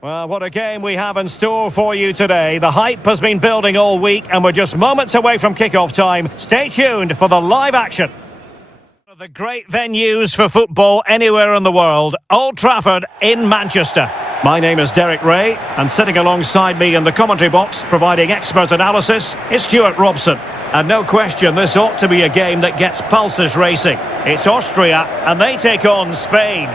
Well, what a game we have in store for you today. The hype has been building all week and we're just moments away from kick-off time. Stay tuned for the live action. One of the great venues for football anywhere in the world, Old Trafford in Manchester. My name is Derek Ray, and sitting alongside me in the commentary box, providing expert analysis, is Stuart Robson. And no question, this ought to be a game that gets pulses racing. It's Austria, and they take on Spain.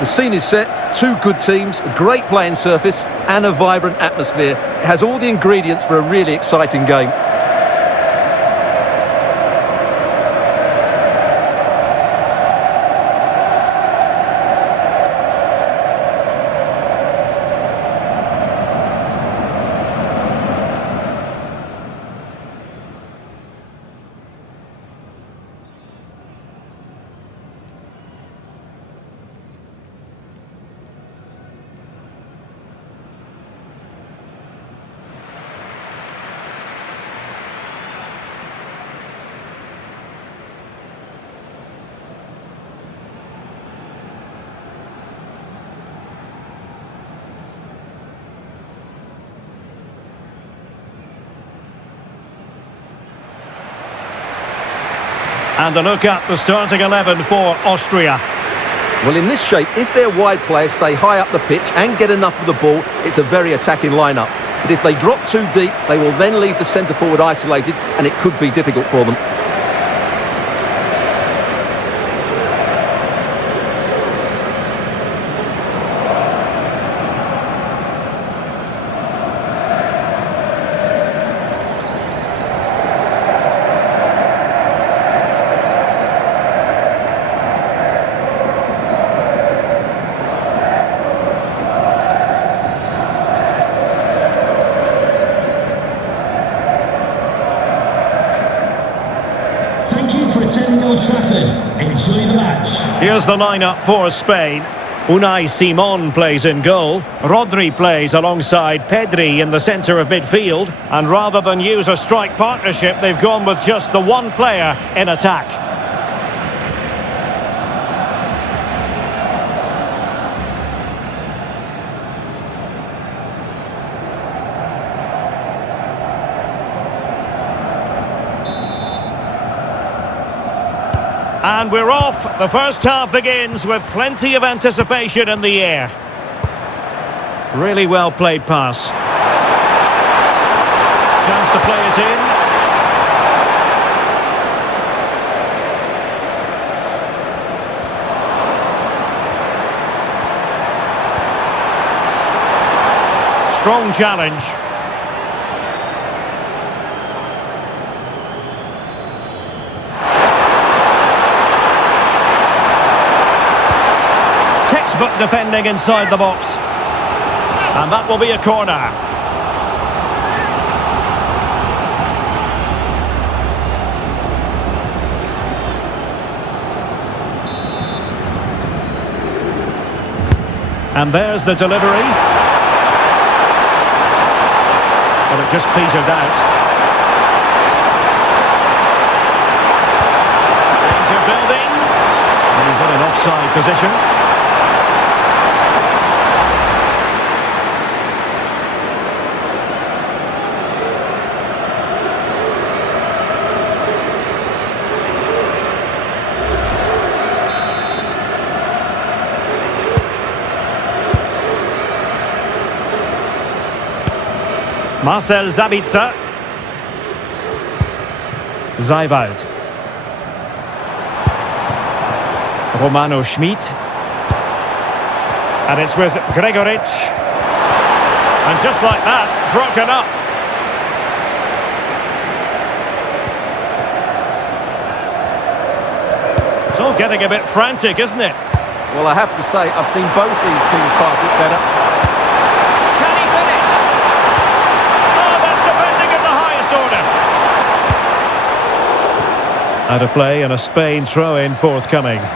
The scene is set, two good teams, a great playing surface, and a vibrant atmosphere. It has all the ingredients for a really exciting game. And a look at the starting 11 for Austria. Well, in this shape, if their wide players stay high up the pitch and get enough of the ball, it's a very attacking lineup. But if they drop too deep, they will then leave the centre forward isolated, and it could be difficult for them. Thank you for attending Old Trafford. Enjoy the match. Here's the lineup for Spain. Unai Simon plays in goal. Rodri plays alongside Pedri in the centre of midfield. And rather than use a strike partnership, they've gone with just the one player in attack. And we're off. The first half begins with plenty of anticipation in the air. Really well played pass. Chance to play it in. Strong challenge. Textbook defending inside the box. And that will be a corner. And there's the delivery. But it just petered out. Danger building. And he's in an offside position. Marcel Sabitzer. Zajwald. Romano Schmid. And it's with Gregoritsch. And just like that, broken up. It's all getting a bit frantic, isn't it? Well, I have to say, I've seen both these teams pass it better. Out of play and a Spain throw-in forthcoming. Can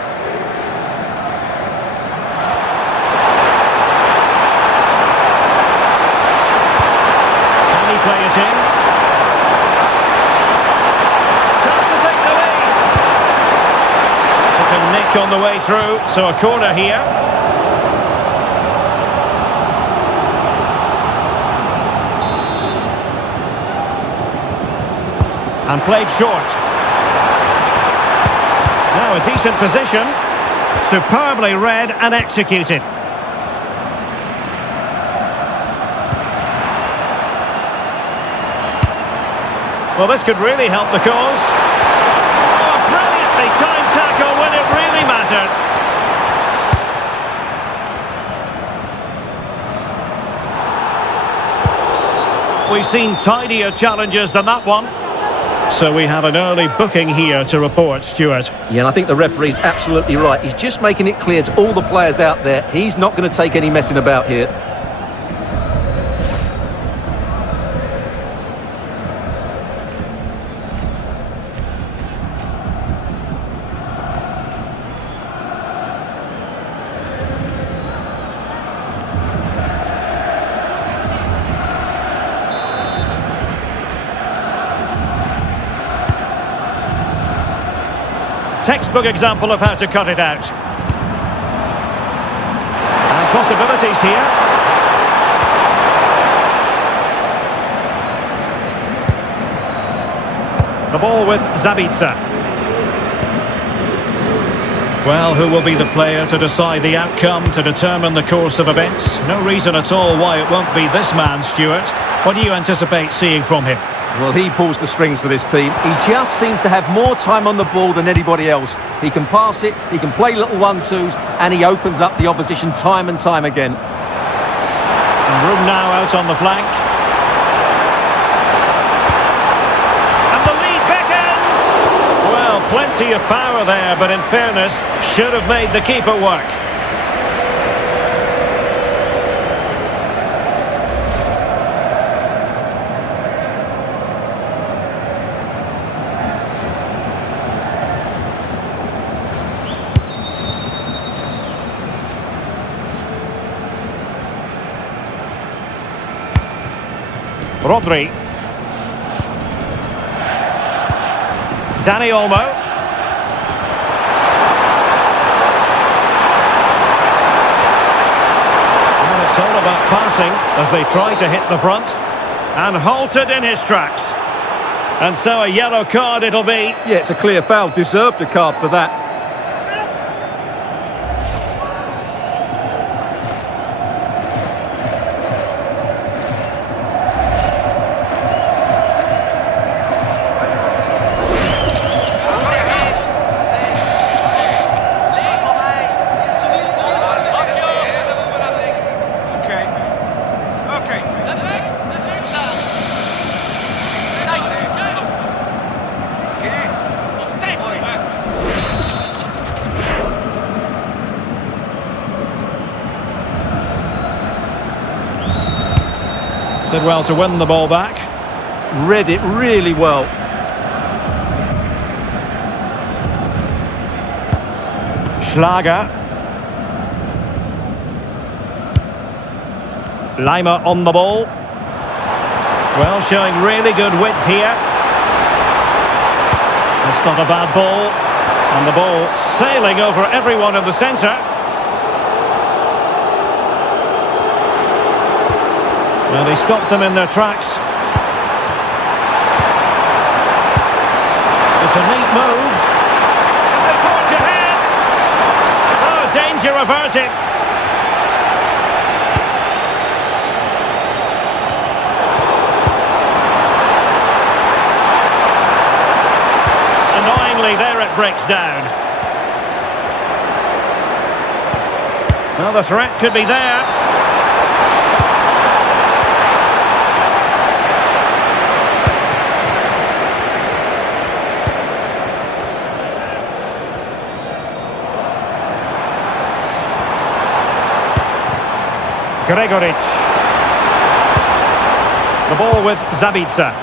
he play it in? Chance to take the lead. Took a nick on the way through, so a corner here. And played short. Now a decent position. Superbly read and executed. Well, this could really help the cause. Oh, a brilliantly timed tackle when it really mattered. We've seen tidier challenges than that one. So we have an early booking here to report, Stuart. Yeah, and I think the referee's absolutely right. He's just making it clear to all the players out there, he's not going to take any messing about here. Textbook example of how to cut it out. And possibilities here. The ball with Zabitsa. Well, who will be the player to decide the outcome, to determine the course of events? No reason at all why it won't be this man, Stuart. What do you anticipate seeing from him? Well, he pulls the strings for this team. He just seems to have more time on the ball than anybody else. He can pass it, he can play little 1-2s, and he opens up the opposition time and time again. And room now out on the flank. And the lead beckons! Well, plenty of power there, but in fairness, should have made the keeper work. Rodri. Dani Olmo. And it's all about passing as they try to hit the front. And halted in his tracks. And so a yellow card it'll be. Yeah, it's a clear foul. Deserved a card for that. Did well to win the ball back. Read it really well. Schlager. Lima on the ball. Well, showing really good width here. That's not a bad ball. And the ball sailing over everyone in the centre. Well, he stopped them in their tracks. It's a neat move. And they forge ahead. Oh, danger averted. Annoyingly, there it breaks down. Well, the threat could be there. Gregoric. The ball with Zabitsa.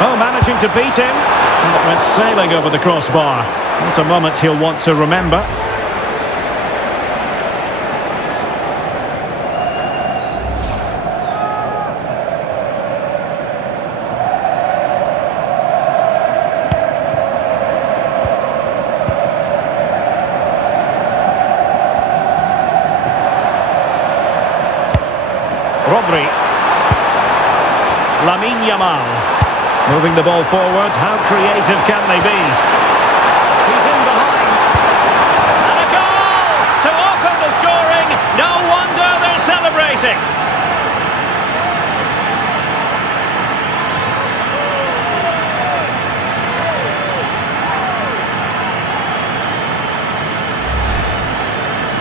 Oh, managing to beat him. And it went sailing over the crossbar. What a moment he'll want to remember. Rodri. Lamine Yamal. Moving the ball forward. How creative can they be? He's in behind. And a goal to open the scoring. No wonder they're celebrating.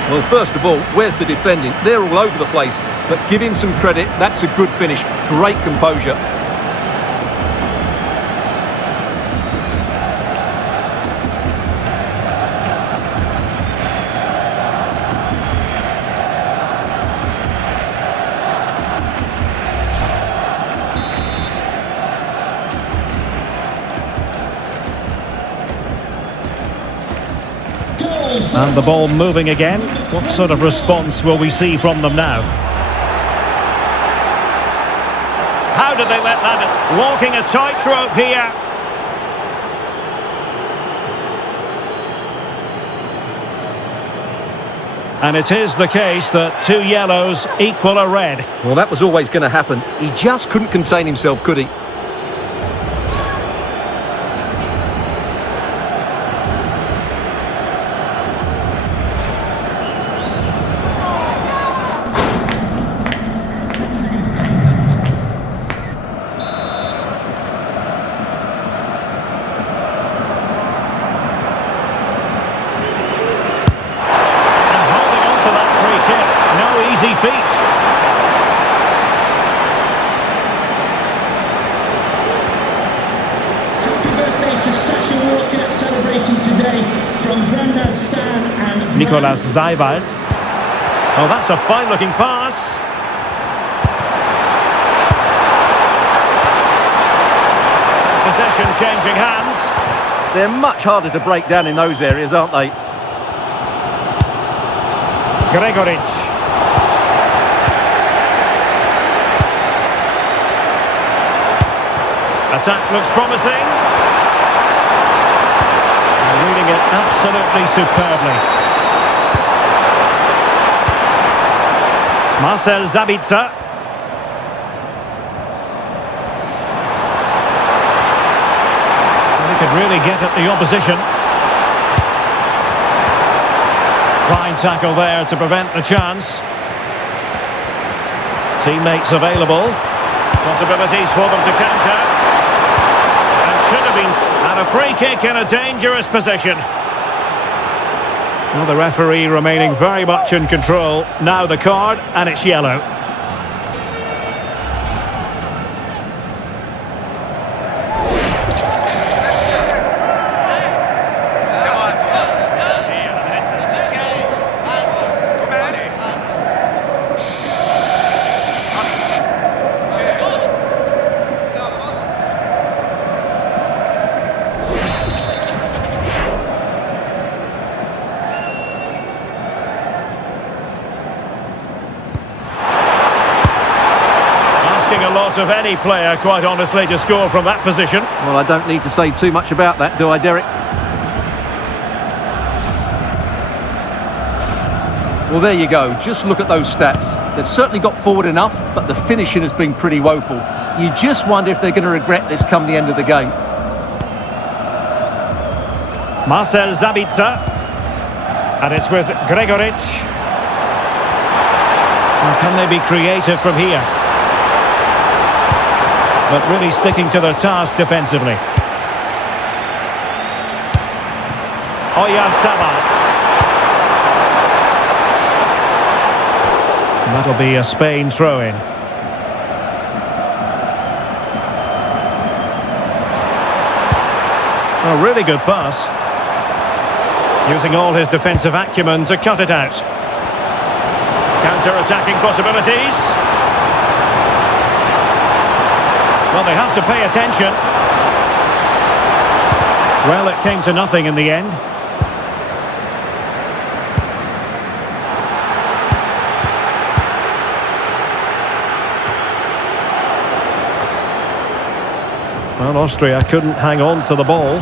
Well, first of all, where's the defending? They're all over the place. But give him some credit. That's a good finish. Great composure. And the ball moving again. What sort of response will we see from them now? How did they let that? Walking a tightrope here. And it is the case that 2 yellows equal a red. Well, that was always going to happen. He just couldn't contain himself, could he? Easy feat. Happy birthday to Sasha Walker, celebrating today from Grandad Stan and Nicolas Zeiwald. Oh, that's a fine-looking pass. Possession changing hands. They're much harder to break down in those areas, aren't they? Gregoric. Attack looks promising. They're reading it absolutely superbly. Marcel Sabitzer. They could really get at the opposition. Fine tackle there to prevent the chance. Teammates available. Possibilities for them to counter. Should have been, and a free kick in a dangerous position. Well, the referee remaining very much in control. Now the card, and it's yellow. A lot of any player, quite honestly, to score from that position. Well, I don't need to say too much about that, do I, Derek? Well, there you go. Just look at those stats. They've certainly got forward enough, but the finishing has been pretty woeful. You just wonder if they're going to regret this come the end of the game. Marcel Sabitzer. And it's with Gregoric. And can they be creative from here? But really sticking to their task defensively. Oyarzabal. That'll be a Spain throw-in. A really good pass. Using all his defensive acumen to cut it out. Counter-attacking possibilities. Well, they have to pay attention. Well, it came to nothing in the end. Well, Austria couldn't hang on to the ball.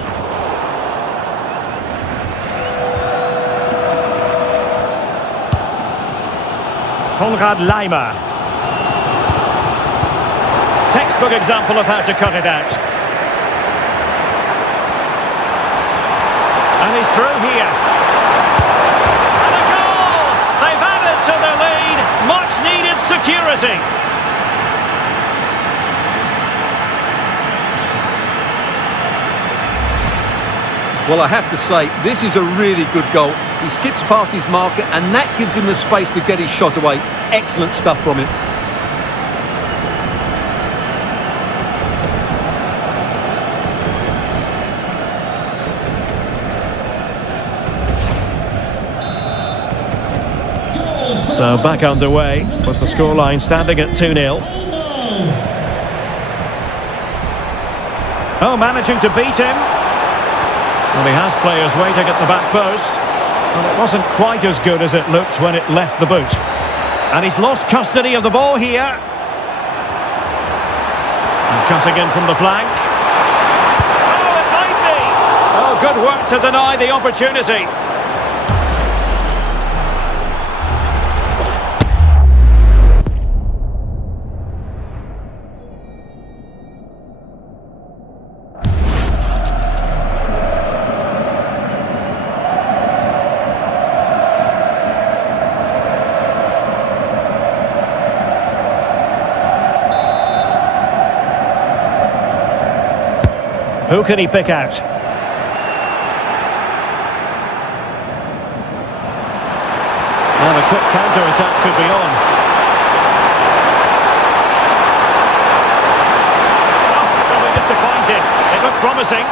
Konrad Laimer. textbook example of how to cut it out. And he's through here. And a goal! They've added to their lead. Much needed security. Well, I have to say, this is a really good goal. He skips past his marker, and that gives him the space to get his shot away. Excellent stuff from him. So back underway with the scoreline standing at 2-0. Oh, managing to beat him. Well, he has players waiting at the back post. And it wasn't quite as good as it looked when it left the boot. And he's lost custody of the ball here. And cutting in from the flank. Oh, it might be! Oh, good work to deny the opportunity. Who can he pick out? And a quick counter-attack could be on. Oh, they'll be disappointed. It looked promising.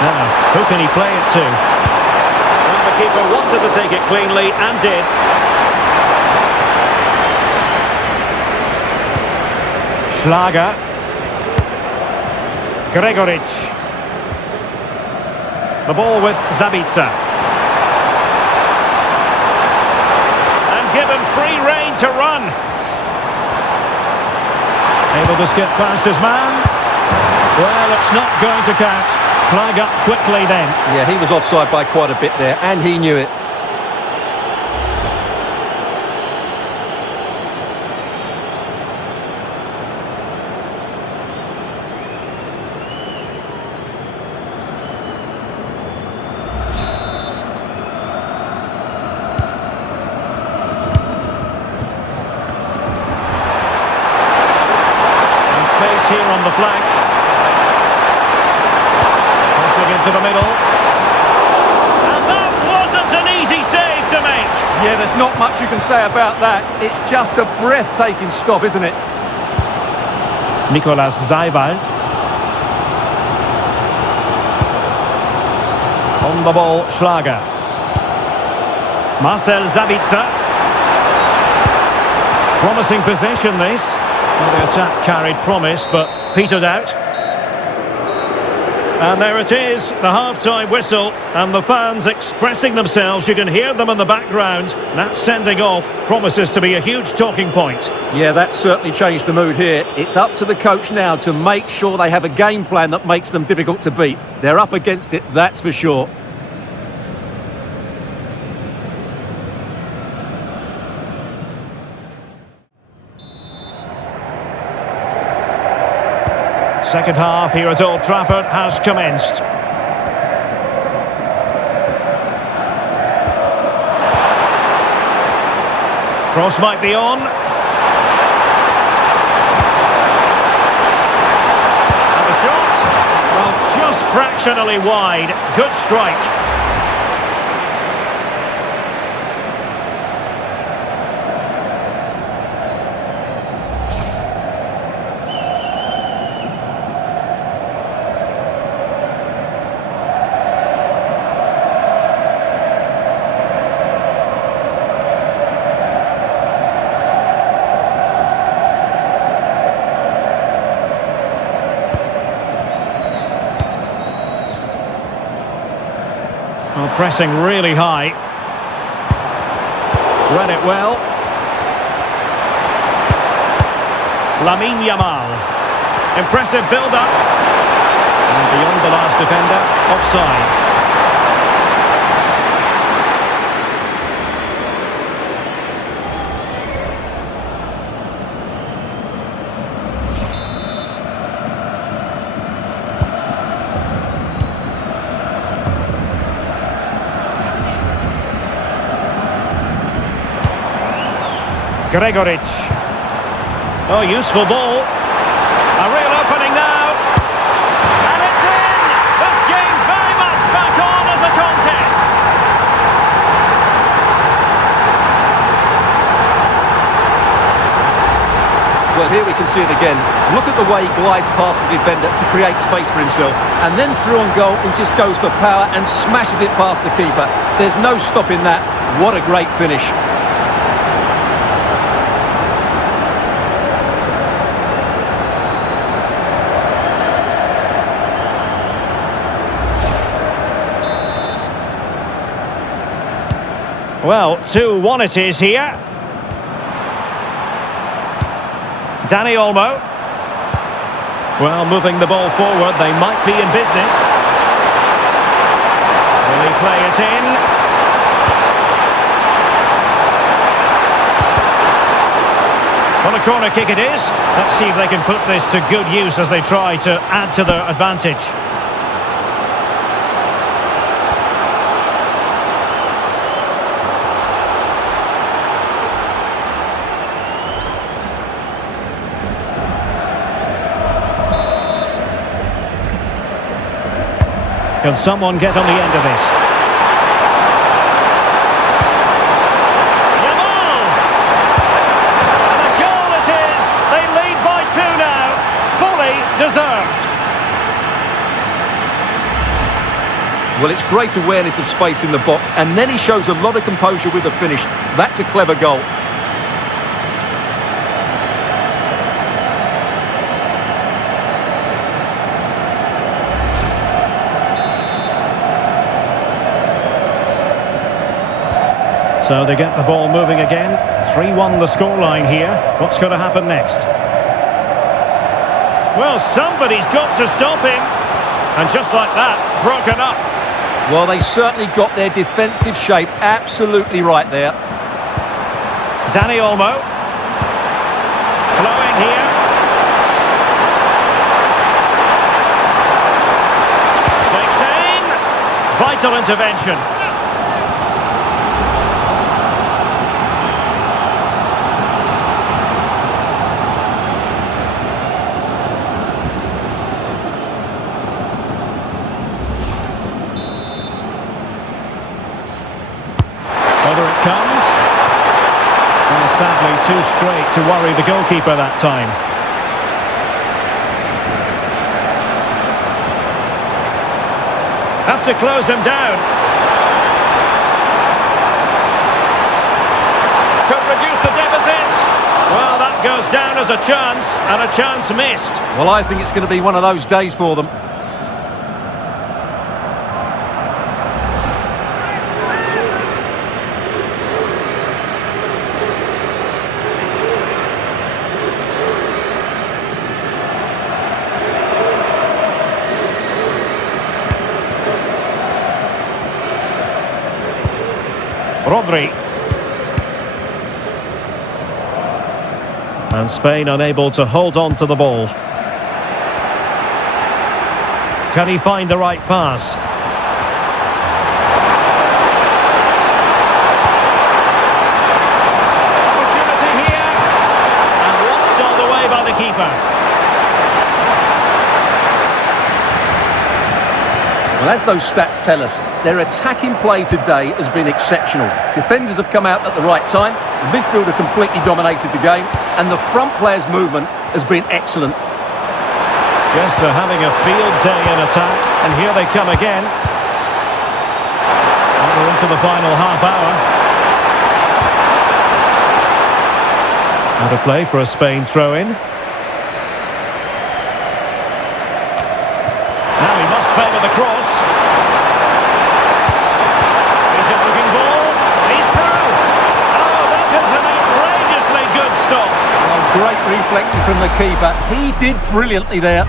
Now, who can he play it to? Well, the keeper wanted to take it cleanly and did. Schlager. Gregoric. The ball with Zabica. And given free rein to run. Able to skip past his man. Well, it's not going to count. Flag up quickly then. Yeah, he was offside by quite a bit there, and he knew it. Here on the flank. Crossing into the middle. And that wasn't an easy save to make. Yeah, there's not much you can say about that. It's just a breathtaking stop, isn't it? Nicolas Seiwald. On the ball, Schlager. Marcel Zabica. Promising possession, this. Well, the attack carried promise, but petered out. And there it is, the half-time whistle, and the fans expressing themselves. You can hear them in the background. That sending off promises to be a huge talking point. Yeah, that's certainly changed the mood here. It's up to the coach now to make sure they have a game plan that makes them difficult to beat. They're up against it, that's for sure. Second half here at Old Trafford has commenced. Cross might be on. And the shot? Well, just fractionally wide. Good strike. Well, pressing really high. Read it well. Lamine Yamal. Impressive build-up. And beyond the last defender, offside. Gregoric. Oh, useful ball. A real opening now. And it's in! This game very much back on as a contest. Well, here we can see it again. Look at the way he glides past the defender to create space for himself. And then through on goal, he just goes for power and smashes it past the keeper. There's no stopping that. What a great finish. Well, 2-1 it is here. Danny Olmo. Well, moving the ball forward, they might be in business. Will he play it in? Well, a corner kick it is. Let's see if they can put this to good use as they try to add to their advantage. Can someone get on the end of this? Yamal! And a goal it is! They lead by 2 now. Fully deserved. Well, it's great awareness of space in the box, and then he shows a lot of composure with the finish. That's a clever goal. So they get the ball moving again. 3-1 the scoreline here. What's going to happen next? Well, somebody's got to stop him. And just like that, broken up. Well, they certainly got their defensive shape absolutely right there. Danny Olmo. Flowing here. Takes aim. Vital intervention. Over it comes. And sadly too straight to worry the goalkeeper that time. Have to close him down. Could reduce the deficit. Well, that goes down as a chance, and a chance missed. Well, I think it's going to be one of those days for them. Rodri. And Spain unable to hold on to the ball. Can he find the right pass? Opportunity here. And watched all the way by the keeper. Well, as those stats tell us, their attacking play today has been exceptional. Defenders have come out at the right time, the midfielder completely dominated the game, and the front player's movement has been excellent. Yes, they're having a field day in attack, and here they come again. And we're into the final half hour. Out of play for a Spain throw-in. Now he must favour the cross. Is it looking ball? He's through. Oh, that is an outrageously good stop. Well, great reflection from the keeper. He did brilliantly there.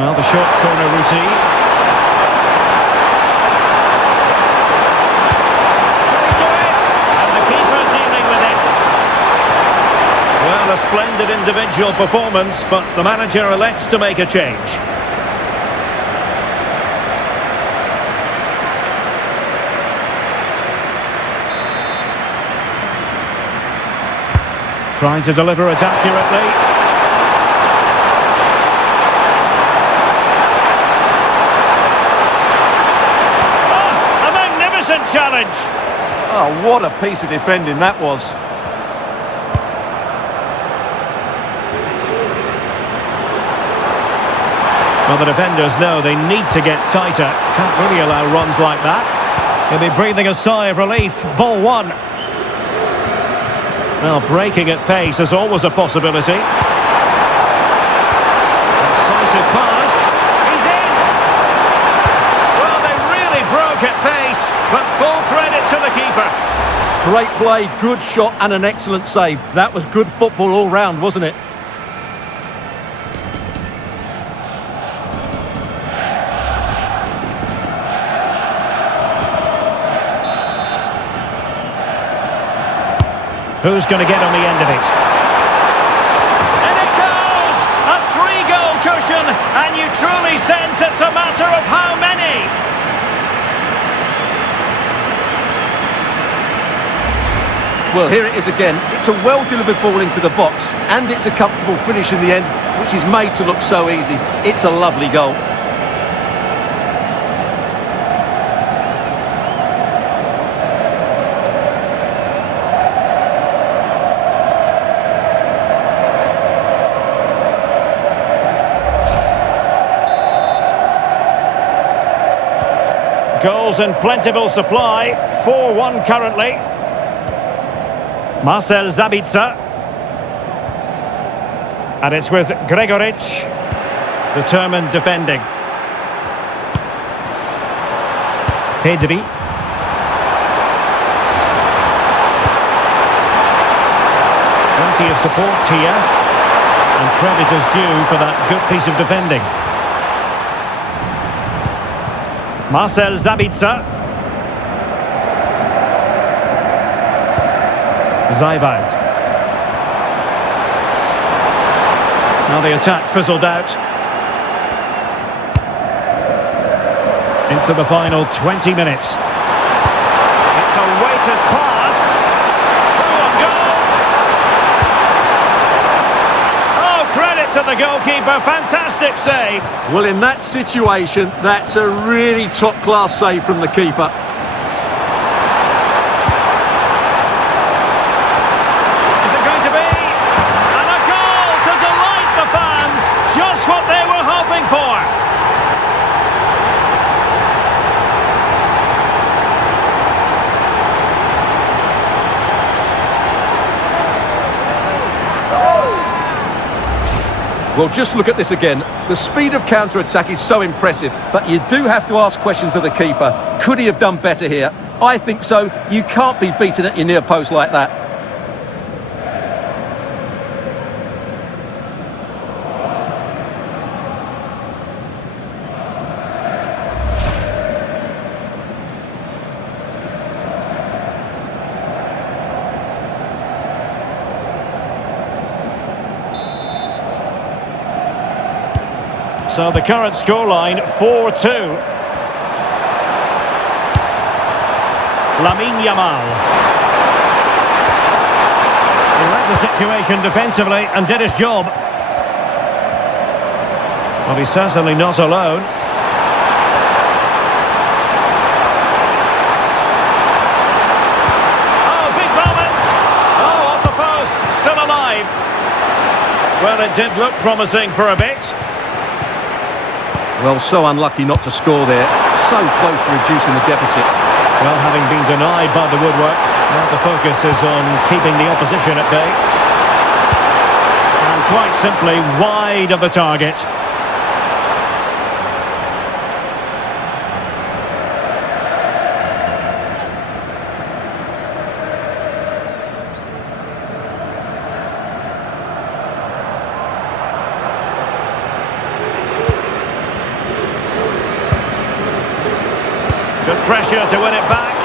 Well, the short corner routine. Can he do it? And the keeper dealing with it. Well, a splendid individual performance, but the manager elects to make a change. Trying to deliver it accurately. Challenge. Oh, what a piece of defending that was. Well, the defenders know they need to get tighter. Can't really allow runs like that. He'll be breathing a sigh of relief. Ball one. Well, breaking at pace is always a possibility. Decisive pass. He's in. Well, they really broke at pace, but full credit to the keeper. Great play, good shot and an excellent save. That was good football all round, wasn't it? Who's going to get on the end of it? And it goes! A 3-goal cushion, and you truly sense it's a matter of how many. Well, here it is again. It's a well-delivered ball into the box, and it's a comfortable finish in the end, which is made to look so easy. It's a lovely goal. Goals in plentiful supply. 4-1 currently. Marcel Sabitzer. And it's with Gregoric. Determined defending. Pedri. Plenty of support here. And credit is due for that good piece of defending. Marcel Sabitzer. Zajvald. Now the attack fizzled out. Into the final 20 minutes. It's a weighted pass. Through and goal. Oh, credit to the goalkeeper. Fantastic save. Well, in that situation, that's a really top-class save from the keeper. What they were hoping for. Well, just look at this again. The speed of counter-attack is so impressive, but you do have to ask questions of the keeper. Could he have done better here? I think so. You can't be beaten at your near post like that. So the current scoreline, 4-2. Lamine Yamal. He read the situation defensively and did his job. Well, he's certainly not alone. Oh, big moment! Oh, off the post, still alive. Well, it did look promising for a bit. Well, so unlucky not to score there. So close to reducing the deficit. Well, having been denied by the woodwork, now the focus is on keeping the opposition at bay. And quite simply, wide of the target. Good pressure to win it back.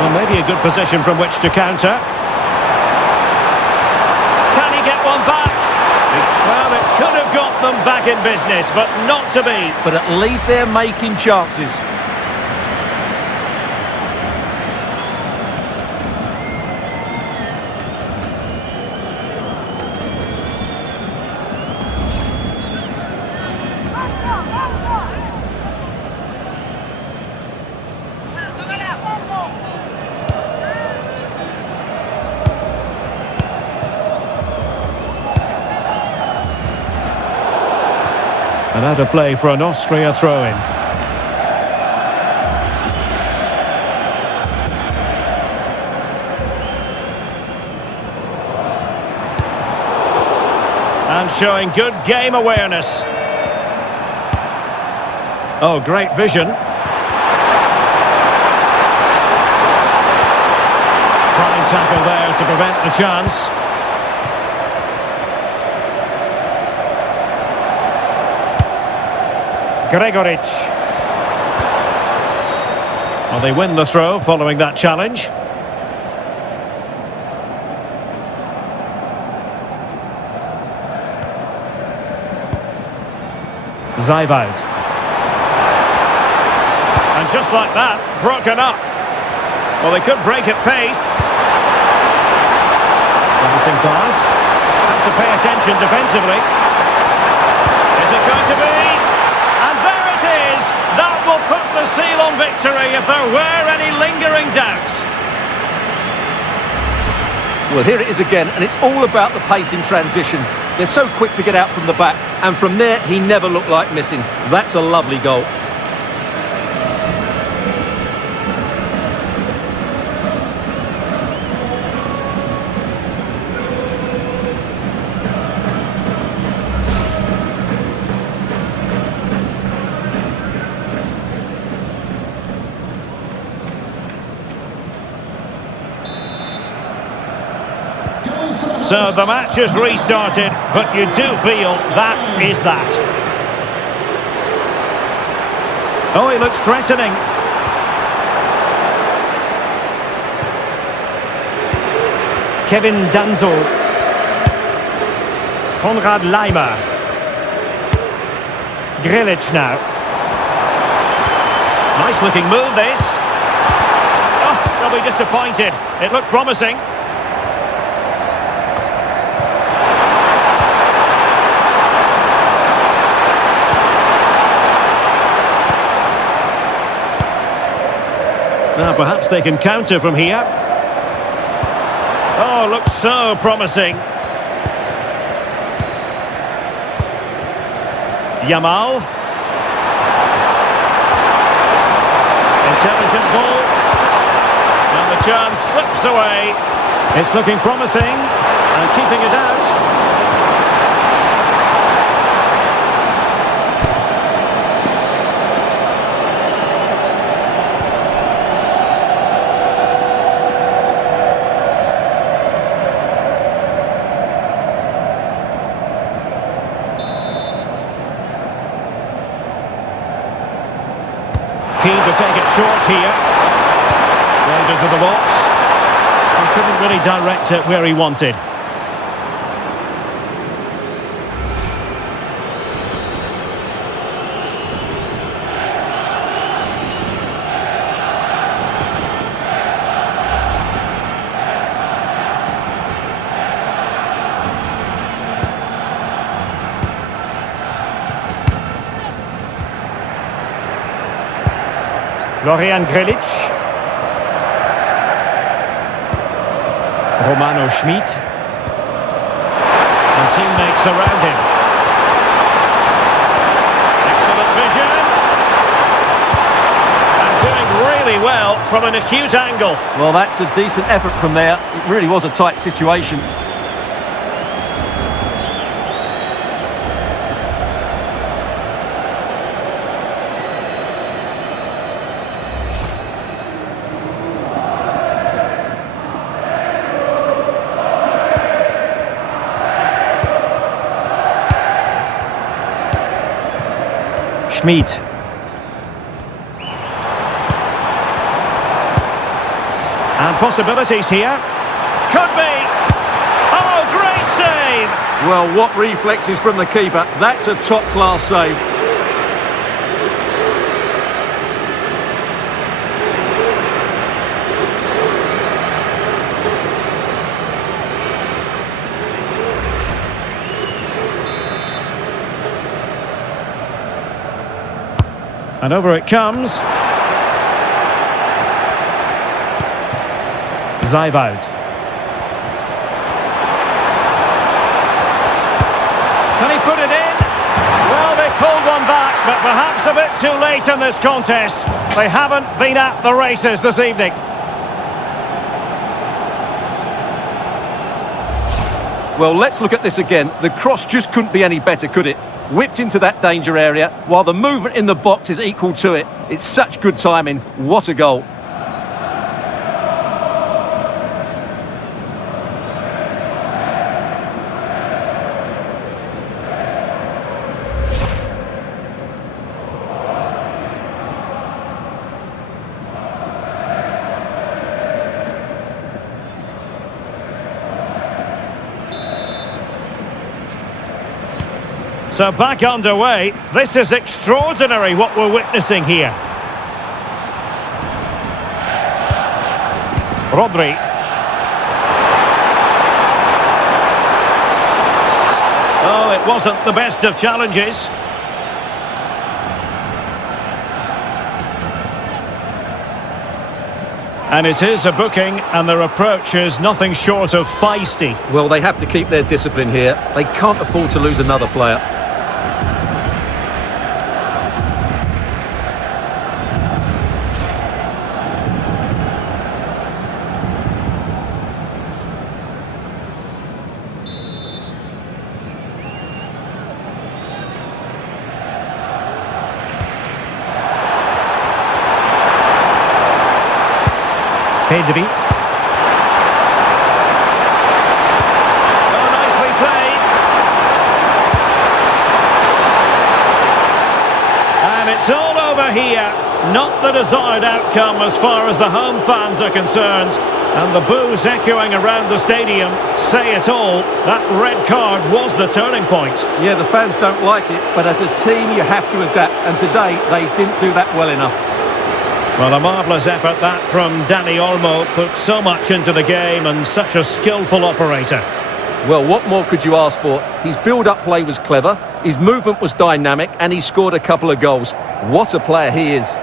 Well, Maybe a good position from which to counter. Can he get one back? Well, it could have got them back in business, but not to be. But at least they're making chances. And out of play for an Austria throw-in. And showing good game awareness. Oh, great vision. Fine tackle there to prevent the chance. Gregoric. Well, they win the throw following that challenge. Zijvoud. And just like that, broken up. Well, they could break at pace. Promising pass. Have to pay attention defensively. Is it going to be? And there it is! That will put the seal on victory if there were any lingering doubts. Well, here it is again, and it's all about the pace in transition. They're so quick to get out from the back, and from there, he never looked like missing. That's a lovely goal. So the match has restarted, but you do feel that is that. Oh, he looks threatening. Kevin Danzel. Konrad Laimer. Grilic now. Nice looking move this. Oh, they'll be disappointed. It looked promising. Now perhaps they can counter from here. Oh, looks so promising. Yamal. Intelligent ball. And the chance slips away. It's looking promising and keeping it out. Keen to take it short here. Played into the box. He couldn't really direct it where he wanted. Florian Grilic. Romano Schmid. And teammates around him. Excellent vision. And doing really well from an acute angle. Well, that's a decent effort from there. It really was a tight situation. And possibilities here. Could be. Oh, great save! Well, what reflexes from the keeper. That's a top-class save. And over it comes. Zijvoud. Can he put it in? Well, they pulled one back, but perhaps a bit too late in this contest. They haven't been at the races this evening. Well, let's look at this again. The cross just couldn't be any better, could it? Whipped into that danger area, while the movement in the box is equal to it. It's such good timing. What a goal. So back underway. This is extraordinary what we're witnessing here. Rodri. Oh, it wasn't the best of challenges. And it is a booking, and their approach is nothing short of feisty. Well, they have to keep their discipline here. They can't afford to lose another player. Pedri. Oh, nicely played. And it's all over here. Not the desired outcome as far as the home fans are concerned. And the boos echoing around the stadium say it all. That red card was the turning point. Yeah, the fans don't like it, but as a team you have to adapt. And today they didn't do that well enough. Well, a marvellous effort that from Dani Olmo. Put so much into the game and such a skillful operator. Well, what more could you ask for? His build-up play was clever, his movement was dynamic, and he scored a couple of goals. What a player he is.